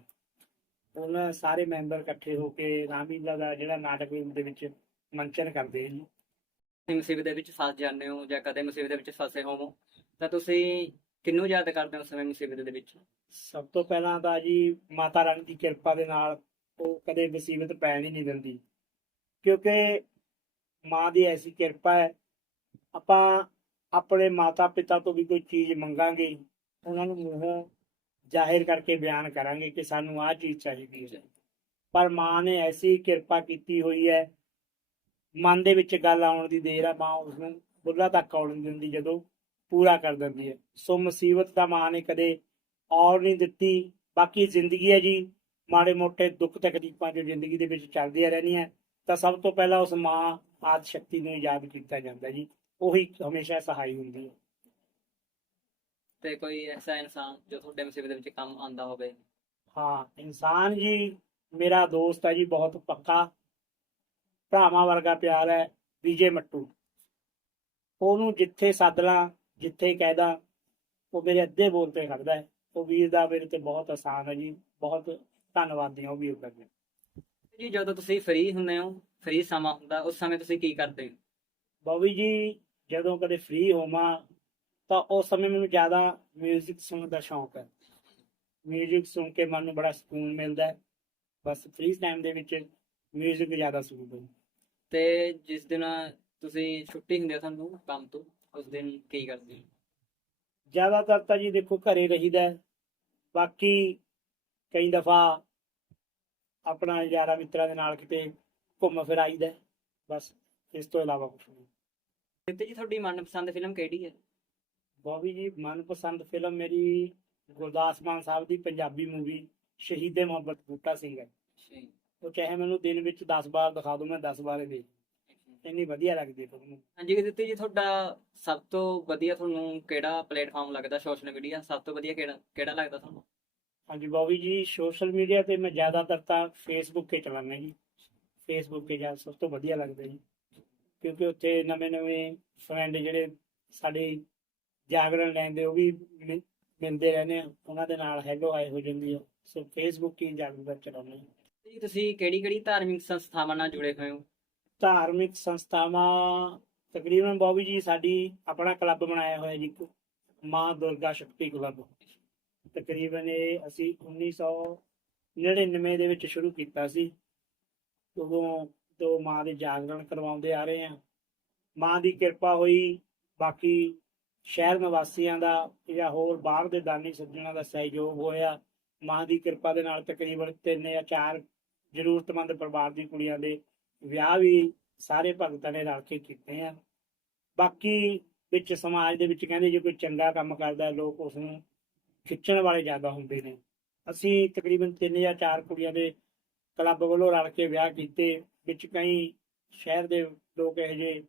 ਉਹਨਾਂ ਸਾਰੇ ਮੈਂਬਰ ਇਕੱਠੇ ਹੋ ਕੇ ਰਾਮਲੀਲਾ ਦਾ ਜਿਹੜਾ ਨਾਟਕ ਰੂਪ ਦੇ ਵਿੱਚ ਮੰਚਨ ਕਰਦੇ ਹਾਂ ਜੀ। ਤੁਸੀਂ ਮੁਸੀਬਤ ਦੇ ਵਿੱਚ ਫਸ ਜਾਂਦੇ ਹੋ ਜਾਂ ਕਦੇ ਮੁਸੀਬਤ ਦੇ ਵਿੱਚ ਫਸੇ ਹੋਵੋ ਤਾਂ ਤੁਸੀਂ ਕਿੰਨੂੰ ਯਾਦ ਕਰਦੇ ਹੋ ਉਸ ਸਮੇਂ ਮੁਸੀਬਤ ਦੇ ਵਿੱਚ? ਸਭ ਤੋਂ ਪਹਿਲਾਂ ਤਾਂ ਜੀ ਮਾਤਾ ਰਾਣੀ ਦੀ ਕਿਰਪਾ ਦੇ ਨਾਲ ਉਹ ਕਦੇ ਮੁਸੀਬਤ ਪੈਣ ਹੀ ਨਹੀਂ ਦਿੰਦੀ। ਕਿਉਂਕਿ ਮਾਂ ਦੀ ਐਸੀ ਕਿਰਪਾ ਹੈ ਆਪਾਂ ਆਪਣੇ ਮਾਤਾ ਪਿਤਾ ਤੋਂ ਵੀ ਕੋਈ ਚੀਜ਼ ਮੰਗਾਂਗੇ ਉਹਨਾਂ ਨੂੰ ਮੂੰਹੋਂ ਜ਼ਾਹਿਰ ਕਰਕੇ ਬਿਆਨ ਕਰਾਂਗੇ ਕਿ ਸਾਨੂੰ ਆਹ ਚੀਜ਼ ਚਾਹੀਦੀ ਹੈ। ਪਰ ਮਾਂ ਨੇ ਐਸੀ ਕਿਰਪਾ ਕੀਤੀ ਹੋਈ ਹੈ, ਮਨ ਦੇ ਵਿੱਚ ਗੱਲ ਆਉਣ ਦੀ ਦੇਰ ਆ, ਮਾਂ ਉਸ ਨੂੰ ਬੁੱਲਾ ਤੱਕ ਆਉਣ ਦਿੰਦੀ, ਜਦੋਂ ਪੂਰਾ ਕਰ ਦਿੰਦੀ ਹੈ। ਸੋ ਮੁਸੀਬਤ ਦਾ ਮਾਂ ਨੇ ਕਦੇ ਔਰ ਨਹੀਂ ਦਿੱਤੀ, ਬਾਕੀ ਜ਼ਿੰਦਗੀ ਹੈ ਜੀ, ਮਾੜੇ ਮੋਟੇ ਦੁੱਖ ਤਕਲੀਫਾਂ ਜੋ ਜ਼ਿੰਦਗੀ ਦੇ ਵਿੱਚ ਚੱਲਦੀਆਂ ਰਹਿੰਦੀਆਂ, ਤਾਂ ਸਭ ਤੋਂ ਪਹਿਲਾਂ ਉਸ ਮਾਂ ਆਦ ਸ਼ਕਤੀ ਨੂੰ ਯਾਦ ਕੀਤਾ ਜਾਂਦਾ ਜੀ। ਉਹੀ ਹਮੇਸ਼ਾ ਸਹਾਈ ਹੁੰਦੀ ਹੈ। ਤੇ ਕੋਈ ਐਸਾ ਇਨਸਾਨ ਜੋ ਤੁਹਾਡੇ ਮੁਸੀਬਤ ਵਿੱਚ ਕੰਮ ਆਂਦਾ ਹੋਵੇ? ਹਾਂ ਇਨਸਾਨ ਜੀ ਮੇਰਾ ਦੋਸਤ ਹੈ ਜੀ ਬਹੁਤ ਪੱਕਾ। ਭਰਾਵਾਂ ਵਰਗਾ ਪਿਆਰ ਹੈ ਵਿਜੇ ਮੱਟੂ। ਉਹਨੂੰ ਜਿੱਥੇ ਸੱਦ ਲਾਂ ਜਿੱਥੇ ਕਹਿਦਾ ਉਹ ਮੇਰੇ ਅੱਧੇ ਬੋਲ ਤੇ ਖੜਦਾ ਹੈ। ਉਹ ਵੀਰ ਦਾ ਮੇਰੇ ਤੇ ਬਹੁਤ ਆਸਾਨ ਹੈ ਜੀ। ਬਹੁਤ ਧੰਨਵਾਦੀ ਹਾਂ ਉਹ ਵੀਰ ਦਾ ਜੀ। ਜੀ ਜਦੋਂ ਤੁਸੀਂ ਫ੍ਰੀ ਹੁੰਦੇ ਹੋ ਫ੍ਰੀ ਸਮਾਂ ਹੁੰਦਾ ਉਸ ਸਮੇਂ ਤੁਸੀਂ ਕੀ ਕਰਦੇ ਹੋ? ਬੋਬੀ ਜੀ ਜਦੋਂ ਕਦੇ ਫ੍ਰੀ ਹੋਵਾਂ ਤਾਂ ਉਸ ਸਮੇਂ ਮੈਨੂੰ ਜ਼ਿਆਦਾ 뮤직 ਸੁਣਨ ਦਾ ਸ਼ੌਂਕ ਹੈ 뮤직 ਸੁਣ ਕੇ ਮਨ ਨੂੰ ਬੜਾ ਸਕੂਨ ਮਿਲਦਾ ਹੈ ਬਸ ਫ੍ਰੀ ਟਾਈਮ ਦੇ ਵਿੱਚ 뮤직 ਜ਼ਿਆਦਾ ਸੁਣਦਾ ਹਾਂ ਤੇ ਜਿਸ ਦਿਨ ਤੁਸੀਂ ਛੁੱਟੀ ਹੁੰਦੀ ਹੈ ਤੁਹਾਨੂੰ ਕੰਮ ਤੋਂ ਉਸ ਦਿਨ ਕੀ ਕਰਦੇ ਹੋ ਜ਼ਿਆਦਾਤਰ ਤਾਂ ਜੀ ਦੇਖੋ ਘਰੇ ਰਹੀਦਾ ਹੈ। ਬਾਕੀ ਕਈ ਦਫਾ ਆਪਣਾ ਯਾਰਾਂ ਮਿੱਤਰਾਂ ਦੇ ਨਾਲ ਕਿਤੇ ਘੁੰਮ ਫਿਰ ਆਈਦਾ ਹੈ। ਬਸ ਇਸ ਤੋਂ ਇਲਾਵਾ ਕੁਝ ਨਹੀਂ ਤੇ ਜੀ ਤੁਹਾਡੀ ਮਨਪਸੰਦ ਫਿਲਮ ਕਿਹੜੀ ਹੈ ਬੋਬੀ ਜੀ ਮਨਪਸੰਦ ਫਿਲਮ ਮੇਰੀ ਗੁਰਦਾਸ ਮਾਨ ਸਾਹਿਬ ਦੀ ਪੰਜਾਬੀ ਮੂਵੀ ਸ਼ਹੀਦੇ ਮੁਹੱਬਤ ਬੂਟਾ ਸਿੰਘ ਹੈ। ਉਹ ਚਾਹੇ ਮੈਨੂੰ ਦਿਨ ਵਿੱਚ 10 ਵਾਰ ਦਿਖਾ ਦੋ ਮੈਂ 10 ਵਾਰ ਦੇਖ ਇੰਨੀ ਵਧੀਆ ਲੱਗਦੀ ਫਿਲਮ ਹਾਂਜੀ ਦਿੱਤੀ ਜੀ ਤੁਹਾਡਾ ਸਭ ਤੋਂ ਵਧੀਆ ਤੁਹਾਨੂੰ ਕਿਹੜਾ ਪਲੇਟਫਾਰਮ ਲੱਗਦਾ ਸੋਸ਼ਲ ਮੀਡੀਆ ਸਭ ਤੋਂ ਵਧੀਆ ਕਿਹੜਾ ਕਿਹੜਾ ਲੱਗਦਾ ਤੁਹਾਨੂੰ? ਹਾਂਜੀ ਬੋਬੀ ਜੀ ਸੋਸ਼ਲ ਮੀਡੀਆ ਤੇ ਮੈਂ ਜ਼ਿਆਦਾਤਰ ਤਾਂ ਫੇਸਬੁੱਕ ਤੇ ਚਲਾਉਂਦਾ ਜੀ। ਫੇਸਬੁੱਕ ਤੇ ਜ਼ਿਆਦਾ ਸਭ ਤੋਂ ਵਧੀਆ ਲੱਗਦਾ ਜੀ। ਕਿਉਂਕਿ ਉੱਥੇ ਨਵੇਂ ਨਵੇਂ ਫਰੈਂਡ ਜਿਹੜੇ ਸਾਡੇ ਜਾਗਰਣ ਲੈਂਦੇ ਉਹ ਵੀ ਮਿਲ- ਮਿਲਦੇ ਰਹਿੰਦੇ ਆ। ਉਹਨਾਂ ਦੇ ਨਾਲ ਹੈਲੋ ਆਏ ਹੋ ਜਾਂਦੀ ਆ। ਸੋ ਫੇਸਬੁੱਕ ਹੀ ਜ਼ਿਆਦਾ ਚਲਾਉਂਦੇ ਹਾਂ ਜੀ ਤੁਸੀਂ ਕਿਹੜੀ ਕਿਹੜੀ ਧਾਰਮਿਕ ਸੰਸਥਾਵਾਂ ਨਾਲ ਜੁੜੇ ਹੋਏ ਹੋ? ਧਾਰਮਿਕ ਸੰਸਥਾਵਾਂ ਤਕਰੀਬਨ ਬੋਬੀ ਜੀ ਸਾਡੀ ਆਪਣਾ ਕਲੱਬ ਬਣਾਇਆ ਹੋਇਆ ਜੀ ਇੱਕ ਮਾਂ ਦੁਰਗਾ ਸ਼ਕਤੀ ਕਲੱਬ। ਤਕਰੀਬਨ ਇਹ ਅਸੀਂ 1999 ਦੇ ਵਿੱਚ ਸ਼ੁਰੂ ਕੀਤਾ ਸੀ। ਉਦੋਂ ਤੋਂ ਮਾਂ ਦੇ ਜਾਗਰਣ ਕਰਵਾਉਂਦੇ ਆ ਰਹੇ ਹਾਂ ਮਾਂ ਦੀ ਕਿਰਪਾ ਹੋਈ ਬਾਕੀ ਸ਼ਹਿਰ ਨਿਵਾਸੀਆਂ ਦਾ ਜਾਂ ਹੋਰ ਬਾਹਰ ਦੇ ਦਾਨੀ ਸੱਜਣਾਂ ਦਾ ਸਹਿਯੋਗ ਹੋਇਆ। ਮਾਂ ਦੀ ਕਿਰਪਾ ਦੇ ਨਾਲ ਤਕਰੀਬਨ ਤਿੰਨ ਜਾਂ ਚਾਰ ਜ਼ਰੂਰਤਮੰਦ ਪਰਿਵਾਰ ਦੀ ਕੁੜੀਆਂ ਦੇ ਵਿਆਹ ਵੀ ਸਾਰੇ ਭਗਤਾਂ ਨੇ ਰਲ ਕੇ ਕੀਤੇ ਆ। ਬਾਕੀ ਵਿੱਚ ਸਮਾਜ ਦੇ ਵਿੱਚ ਕਹਿੰਦੇ ਜੇ ਕੋਈ ਚੰਗਾ ਕੰਮ ਕਰਦਾ, ਲੋਕ ਉਸ ਨੂੰ ਖਿੱਚਣ ਵਾਲੇ ਜ਼ਿਆਦਾ ਹੁੰਦੇ ਨੇ। ਅਸੀਂ ਤਕਰੀਬਨ ਤਿੰਨ ਜਾਂ ਚਾਰ ਕੁੜੀਆਂ ਦੇ ਕਲੱਬ ਵੱਲੋਂ ਰਲ ਕੇ ਵਿਆਹ ਕੀਤੇ। ਵਿੱਚ ਕਈ ਸ਼ਹਿਰ ਦੇ ਲੋਕ ਇਹੋ ਜਿਹੇ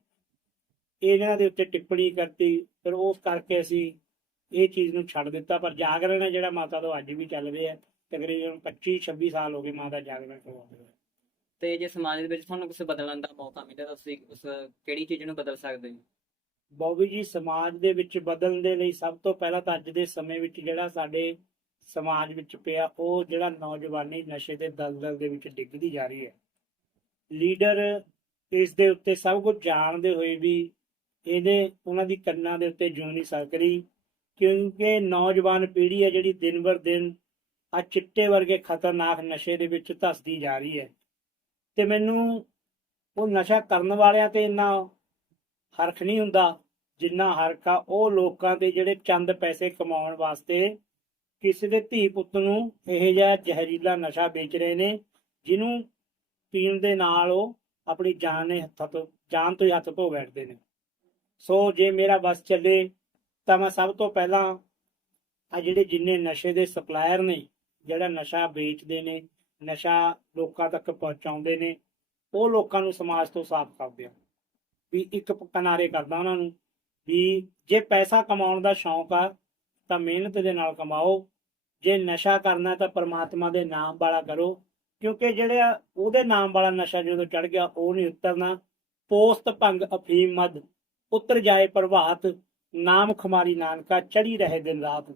ਇਹਨਾਂ ਦੇ ਉੱਤੇ ਟਿੱਪਣੀ ਕਰਤੀ ਫਿਰ ਉਸ ਕਰਕੇ ਅਸੀਂ ਇਹ ਚੀਜ਼ ਨੂੰ ਛੱਡ ਦਿੱਤਾ। ਪਰ ਜਾਗਰਣ ਹੈ ਜਿਹੜਾ ਮਾਤਾ ਤੋਂ ਅੱਜ ਵੀ ਚੱਲ ਰਿਹਾ ਹੈ। ਤਕਰੀਬਨ 25 26 ਸਾਲ ਹੋ ਗਏ ਮਾਤਾ ਜਾਗਰਣ ਹੋਏ। ਤੇ ਜੇ ਸਮਾਜ ਦੇ ਵਿੱਚ ਤੁਹਾਨੂੰ ਕੁਝ ਬਦਲਣ ਦਾ ਮੌਕਾ ਮਿਲੇ ਤਾਂ ਤੁਸੀਂ ਉਸ ਕਿਹੜੀ ਚੀਜ਼ ਨੂੰ ਬਦਲ ਸਕਦੇ ਹੋ? ਬੋਬੀ ਜੀ ਸਮਾਜ ਦੇ ਵਿੱਚ ਬਦਲਣ ਦੇ ਲਈ ਸਭ ਤੋਂ ਪਹਿਲਾਂ ਤਾਂ ਅੱਜ ਦੇ ਸਮੇਂ ਵਿੱਚ ਜਿਹੜਾ ਸਾਡੇ ਸਮਾਜ ਵਿੱਚ ਪਿਆ ਉਹ ਜਿਹੜਾ ਨੌਜਵਾਨੀ ਨਸ਼ੇ ਦੇ ਦਲਦਲ ਦੇ ਵਿੱਚ ਡਿੱਗਦੀ ਜਾ ਰਹੀ ਹੈ। ਲੀਡਰ ਇਸ ਦੇ ਉੱਤੇ ਸਭ ਕੁਝ ਜਾਣਦੇ ਹੋਏ ਵੀ ਇਹਦੇ ਉਹਨਾਂ ਦੀ ਕੰਨਾਂ ਦੇ ਉੱਤੇ ਜੂੰ ਨਹੀਂ ਸਰਕ ਕਿਉਂਕਿ ਨੌਜਵਾਨ ਪੀੜ੍ਹੀ ਹੈ ਜਿਹੜੀ ਦਿਨ ਬਰ ਦਿਨ ਆ ਚਿੱਟੇ ਵਰਗੇ ਖਤਰਨਾਕ ਨਸ਼ੇ ਦੇ ਵਿੱਚ ਧਸਦੀ ਜਾ ਰਹੀ ਹੈ। ਤੇ ਮੈਨੂੰ ਉਹ ਨਸ਼ਾ ਕਰਨ ਵਾਲਿਆਂ ਤੇ ਇੰਨਾ ਹਰਖ ਨਹੀਂ ਹੁੰਦਾ ਜਿੰਨਾ ਹਰਕ ਆ ਉਹ ਲੋਕਾਂ ਤੇ ਜਿਹੜੇ ਚੰਦ ਪੈਸੇ ਕਮਾਉਣ ਵਾਸਤੇ ਕਿਸੇ ਦੇ ਧੀ ਪੁੱਤ ਨੂੰ ਇਹ ਜਿਹਾ ਜ਼ਹਿਰੀਲਾ ਨਸ਼ਾ ਵੇਚ ਰਹੇ ਨੇ, ਜਿਹਨੂੰ ਪੀਣ ਦੇ ਨਾਲ ਉਹ ਆਪਣੀ ਜਾਨ ਨੇ ਹੱਥਾਂ ਤੋਂ, ਜਾਨ ਤੋਂ ਹੀ ਹੱਥ ਧੋ ਬੈਠਦੇ ਨੇ। ਸੋ ਜੇ ਮੇਰਾ ਬਸ ਚੱਲੇ, ਤਾਂ ਮੈਂ ਸਭ ਤੋਂ ਪਹਿਲਾਂ ਆ ਜਿਹੜੇ ਜਿੰਨੇ ਨਸ਼ੇ ਦੇ ਸਪਲਾਇਰ ਨੇ, ਜਿਹੜਾ ਨਸ਼ਾ ਵੇਚਦੇ ਨੇ, ਨਸ਼ਾ ਲੋਕਾਂ ਤੱਕ ਪਹੁੰਚਾਉਂਦੇ ਨੇ, ਉਹ ਲੋਕਾਂ ਨੂੰ ਸਮਾਜ ਤੋਂ ਸਾਫ਼ ਕਰਦੇ ਦਿਆਂ ਵੀ ਇੱਕ ਕਿਨਾਰੇ ਕਰਦਾ ਉਹਨਾਂ ਨੂੰ, ਵੀ ਜੇ ਪੈਸਾ ਕਮਾਉਣ ਦਾ ਸ਼ੌਂਕ ਆ, ਤਾਂ ਮਿਹਨਤ ਦੇ ਨਾਲ ਕਮਾਓ। ਜੇ ਨਸ਼ਾ ਕਰਨਾ ਤਾਂ ਪ੍ਰਮਾਤਮਾ ਦੇ ਨਾਮ ਵਾਲਾ ਕਰੋ, ਕਿਉਂਕਿ ਜਿਹੜਾ ਉਹਦੇ ਨਾਮ ਵਾਲਾ ਨਸ਼ਾ ਜਦੋਂ ਚੜ ਗਿਆ, ਉਹ ਨਹੀਂ ਉਤਰਨਾ। ਪੋਸਤ ਭੰਗ ਅਫੀਮ ਮਦ ਉਤਰ ਜਾਏ ਪ੍ਰਭਾਤ, ਨਾਮ ਖੁਮਾਰੀ ਨਾਨਕਾ, ਚੜੀ ਰਹੇ ਦਿਨ ਰਾਤ।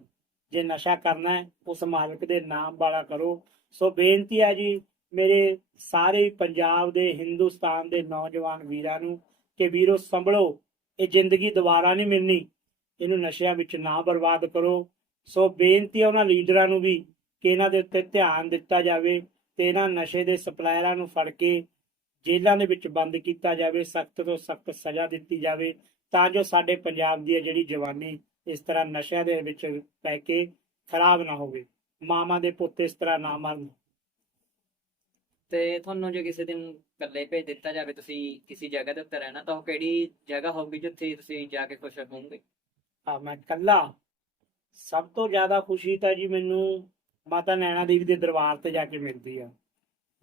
ਜੇ ਨਸ਼ਾ ਕਰਨਾ ਹੈ, ਉਸ ਮਾਲਕ ਦੇ ਨਾਮ ਵਾਲਾ ਕਰੋ। ਸੋ ਬੇਨਤੀ ਹੈ ਜੀ, ਮੇਰੇ ਸਾਰੇ ਪੰਜਾਬ ਦੇ, ਹਿੰਦੁਸਤਾਨ ਦੇ ਨੌਜਵਾਨ ਵੀਰਾਂ ਨੂੰ ਕਿ ਵੀਰੋ ਸੰਭਲੋ, ਇਹ ਜ਼ਿੰਦਗੀ ਦੁਬਾਰਾ ਨਹੀਂ ਮਿਲਣੀ। ਇਹਨੂੰ ਨਸ਼ਿਆਂ ਵਿੱਚ ਨਾ ਬਰਬਾਦ ਕਰੋ। ਸੋ ਬੇਨਤੀ ਹੈ ਉਹਨਾਂ ਲੀਡਰਾਂ ਨੂੰ ਵੀ ਕਿ ਇਹਨਾਂ ਦੇ ਉੱਤੇ ਧਿਆਨ ਦਿੱਤਾ ਜਾਵੇ ਤੇ ਇਹਨਾਂ ਨਸ਼ੇ ਦੇ ਸਪਲਾਇਰਾਂ ਨੂੰ ਫੜ ਕੇ ਜੇਲ੍ਹਾਂ ਦੇ ਵਿੱਚ ਬੰਦ ਕੀਤਾ ਜਾਵੇ ਸਖਤ ਤੋਂ ਸਖਤ ਸਜ਼ਾ ਦਿੱਤੀ ਜਾਵੇ ਤਾਂ ਜੋ ਸਾਡੇ ਪੰਜਾਬ ਦੀ ਜਿਹੜੀ ਜਵਾਨੀ ਇਸ ਤਰ੍ਹਾਂ ਨਸ਼ਿਆਂ ਦੇ ਵਿੱਚ ਪੈ ਕੇ ਖਰਾਬ ਨਾ ਹੋਵੇ। ਮਾਮਾ ਦੇ ਪੁੱਤ ਇਸ ਤਰ੍ਹਾਂ ਨਾ ਮਰਨ। ਤੇ ਤੁਹਾਨੂੰ ਜੇ ਕਿਸੇ ਦਿਨ ਇਕੱਲੇ ਭੇਜ ਦਿੱਤਾ ਜਾਵੇ ਤੁਸੀਂ ਕਿਸੇ ਜਗ੍ਹਾ ਦੇ ਉੱਤੇ ਰਹਿਣਾ ਤਾਂ ਉਹ ਕਿਹੜੀ ਜਗ੍ਹਾ ਹੋਊਗੀ ਜਿੱਥੇ ਤੁਸੀਂ ਜਾ ਕੇ ਖੁਸ਼ ਹੋਵੋਗੇ? ਆ ਮੈਂ ਕੱਲਾ ਸਭ ਤੋਂ ਜ਼ਿਆਦਾ ਖੁਸ਼ੀ ਤਾਂ ਜੀ ਮੈਨੂੰ ਮਾਤਾ ਨੈਣਾ ਦੇਵੀ ਦੇ ਦਰਬਾਰ ਤੇ ਜਾ ਕੇ ਮਿਲਦੀ ਆ।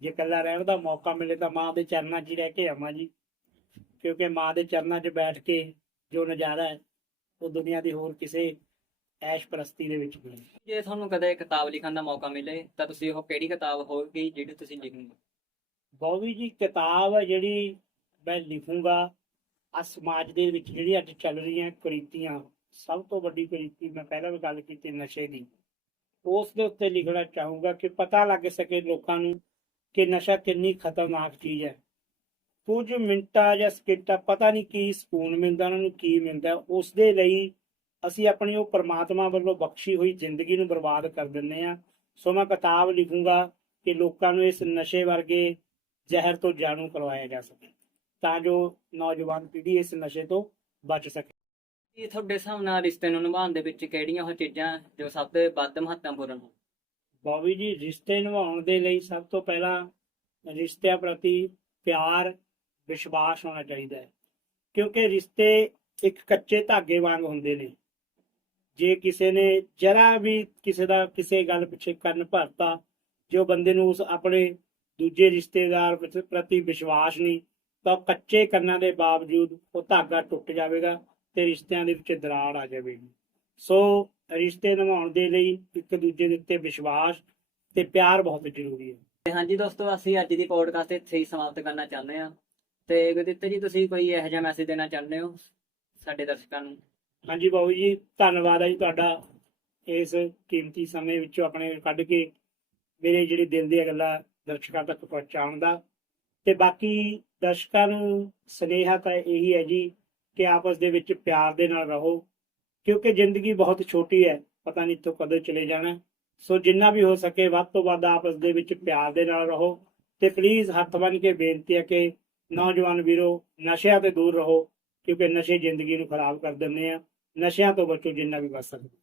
ਜੇ ਇਕੱਲਾ ਰਹਿਣ ਦਾ ਮੌਕਾ ਮਿਲੇ ਤਾਂ ਮਾਂ ਦੇ ਚਰਨਾਂ 'ਚ ਹੀ ਰਹਿ ਕੇ ਆਵਾਂ ਜੀ। ਕਿਉਂਕਿ ਮਾਂ ਦੇ ਚਰਨਾਂ 'ਚ ਬੈਠ ਕੇ ਜੋ ਨਜ਼ਾਰਾ ਹੈ ਉਹ ਦੁਨੀਆ ਦੀ ਹੋਰ ਕਿਸੇ ਐਸ਼ ਪ੍ਰਸਤੀ ਦੇ ਵਿੱਚ ਨਹੀਂ ਜੇ ਤੁਹਾਨੂੰ ਕਦੇ ਕਿਤਾਬ ਲਿਖਣ ਦਾ ਮੌਕਾ ਮਿਲੇ ਤਾਂ ਤੁਸੀਂ ਉਹ ਕਿਹੜੀ ਕਿਤਾਬ ਹੋਵੇਗੀ ਜਿਹੜੀ ਤੁਸੀਂ ਲਿਖੋਗੇ ਬੌਵੀ ਜੀ ਕਿਤਾਬ ਹੈ ਜਿਹੜੀ ਮੈਂ ਲਿਖੂੰਗਾ। ਆ ਸਮਾਜ ਦੇ ਵਿੱਚ ਜਿਹੜੀ ਅੱਜ ਚੱਲ ਰਹੀਆਂ ਕੁਰੀਤੀਆਂ ਸਭ ਤੋਂ ਵੱਡੀ ਕੁਰੀਤੀ ਮੈਂ ਪਹਿਲਾਂ ਵੀ ਗੱਲ ਕੀਤੀ ਨਸ਼ੇ ਦੀ। ਉਸ ਦੇ ਉੱਤੇ ਲਿਖਣਾ ਚਾਹੂੰਗਾ ਕਿ ਪਤਾ ਲੱਗ ਸਕੇ ਲੋਕਾਂ ਨੂੰ ਕਿ ਨਸ਼ਾ ਕਿੰਨੀ ਖਤਰਨਾਕ ਚੀਜ਼ ਹੈ। ਕੁਝ ਮਿੰਟਾਂ ਜਾਂ ਸਕਿੰਟਾਂ ਪਤਾ ਨਹੀਂ ਕੀ ਸਕੂਨ ਮਿਲਦਾ, ਉਹਨਾਂ ਨੂੰ ਕੀ ਮਿਲਦਾ। ਉਸ ਦੇ ਲਈ ਅਸੀਂ ਆਪਣੀ ਉਹ ਪ੍ਰਮਾਤਮਾ ਵੱਲੋਂ ਬਖਸ਼ੀ ਹੋਈ ਜ਼ਿੰਦਗੀ ਨੂੰ ਬਰਬਾਦ ਕਰ ਦਿੰਦੇ ਆ ਸੋ ਮੈਂ ਕਿਤਾਬ ਲਿਖੂੰਗਾ ਕਿ ਲੋਕਾਂ ਨੂੰ ਇਸ ਨਸ਼ੇ ਵਰਗੇ ਜ਼ਹਿਰ ਤੋਂ ਜਾਣੂ ਕਰਵਾਇਆ ਜਾ ਸਕੇ, ਤਾਂ ਜੋ ਨੌਜਵਾਨ ਪੀੜ੍ਹੀ ਇਸ ਨਸ਼ੇ ਤੋਂ ਬਚ ਸਕੇ। ਇਹ ਤੁਹਾਡੇ ਹਿਸਾਬ ਨਾਲ ਰਿਸ਼ਤੇ ਨੂੰ ਨਿਭਾਉਣ ਦੇ ਵਿੱਚ ਕਿਹੜੀਆਂ ਉਹ ਚੀਜ਼ਾਂ ਜੋ ਸਭ ਤੋਂ ਵੱਧ ਮਹੱਤਵਪੂਰਨ ਹਨ ਬੌਬੀ ਜੀ, ਰਿਸ਼ਤੇ ਨਿਭਾਉਣ ਦੇ ਲਈ ਸਭ ਤੋਂ ਪਹਿਲਾਂ ਰਿਸ਼ਤਿਆਂ ਪ੍ਰਤੀ ਪਿਆਰ, ਵਿਸ਼ਵਾਸ ਹੋਣਾ ਚਾਹੀਦਾ ਹੈ। ਕਿਉਂਕਿ ਰਿਸ਼ਤੇ ਇੱਕ ਕੱਚੇ ਧਾਗੇ ਵਾਂਗ ਹੁੰਦੇ ਨੇ। ਜੇ ਕਿਸੇ ਨੇ ਜਰਾ ਵੀ ਕਿਸੇ ਦਾ ਕਿਸੇ ਗੱਲ ਪਿੱਛੇ ਕੰਨ ਭਰਤਾ, ਜੋ ਬੰਦੇ ਨੂੰ ਉਸ ਆਪਣੇ ਦੂਜੇ ਰਿਸ਼ਤੇਦਾਰ ਪ੍ਰਤੀ- ਪ੍ਰਤੀ ਵਿਸ਼ਵਾਸ ਨਹੀਂ, ਤਾਂ ਉਹ ਕੱਚੇ ਕੰਨਾਂ ਦੇ ਬਾਵਜੂਦ ਉਹ ਧਾਗਾ ਟੁੱਟ ਜਾਵੇਗਾ ਤੇ ਰਿਸ਼ਤਿਆਂ ਦੇ ਵਿੱਚ ਦਰਾੜ ਆ ਜਾਵੇਗੀ। ਸੋ ਰਿਸ਼ਤੇ ਨਿਭਾਉਣ ਦੇ ਲਈ ਇੱਕ ਦੂਜੇ ਦੇ ਉੱਤੇ ਵਿਸ਼ਵਾਸ ਤੇ ਪਿਆਰ ਬਹੁਤ ਜ਼ਰੂਰੀ ਹੈ। ਤੇ ਹਾਂਜੀ ਦੋਸਤੋ ਅਸੀਂ ਅੱਜ ਦੀ ਪੋਡਕਾਸਟ ਇੱਥੇ ਹੀ ਸਮਾਪਤ ਕਰਨਾ ਚਾਹੁੰਦੇ ਹਾਂ। ਤੇ ਗੁਰਦਿੱਤ ਜੀ ਤੁਸੀਂ ਕੋਈ ਇਹੋ ਜਿਹਾ ਮੈਸੇਜ ਦੇਣਾ ਚਾਹੁੰਦੇ ਹੋ ਸਾਡੇ ਦਰਸ਼ਕਾਂ ਨੂੰ? ਹਾਂਜੀ ਬਾਬੂ ਜੀ ਧੰਨਵਾਦ ਹੈ ਜੀ ਤੁਹਾਡਾ ਇਸ ਕੀਮਤੀ ਸਮੇਂ ਵਿੱਚੋਂ ਆਪਣੇ ਕੱਢ ਕੇ ਮੇਰੇ ਜਿਹੜੇ ਦਿਲ ਦੀਆਂ ਗੱਲਾਂ ਦਰਸ਼ਕਾਂ ਤੱਕ ਪਹੁੰਚਾਉਣ ਦਾ। ਤੇ ਬਾਕੀ ਦਰਸ਼ਕਾਂ ਨੂੰ ਸੁਨੇਹਾ ਤਾਂ ਇਹੀ ਹੈ ਜੀ ਕਿ ਆਪਸ ਦੇ ਵਿੱਚ ਪਿਆਰ ਦੇ ਨਾਲ ਰਹੋ। ਕਿਉਂਕਿ ਜ਼ਿੰਦਗੀ ਬਹੁਤ ਛੋਟੀ ਹੈ, ਪਤਾ ਨਹੀਂ ਤੋਂ ਕਦੋਂ ਚਲੇ ਜਾਣਾ। ਸੋ ਜਿੰਨਾ ਵੀ ਹੋ ਸਕੇ ਵੱਧ ਤੋਂ ਵੱਧ ਆਪਸ ਦੇ ਵਿੱਚ ਪਿਆਰ ਦੇ ਨਾਲ ਰਹੋ ਤੇ ਪਲੀਜ਼ ਹੱਥ ਬੰਨ੍ਹ ਕੇ ਬੇਨਤੀ ਹੈ ਕਿ ਨੌਜਵਾਨ ਵੀਰੋ, ਨਸ਼ਿਆਂ ਤੋਂ ਦੂਰ ਰਹੋ ਕਿਉਂਕਿ ਨਸ਼ੇ ਜ਼ਿੰਦਗੀ ਨੂੰ ਖਰਾਬ ਕਰ ਦਿੰਦੇ ਆ। ਨਸ਼ਿਆਂ ਤੋਂ ਬਚੋ ਜਿੰਨਾ ਵੀ ਬਚ ਸਕਦੇ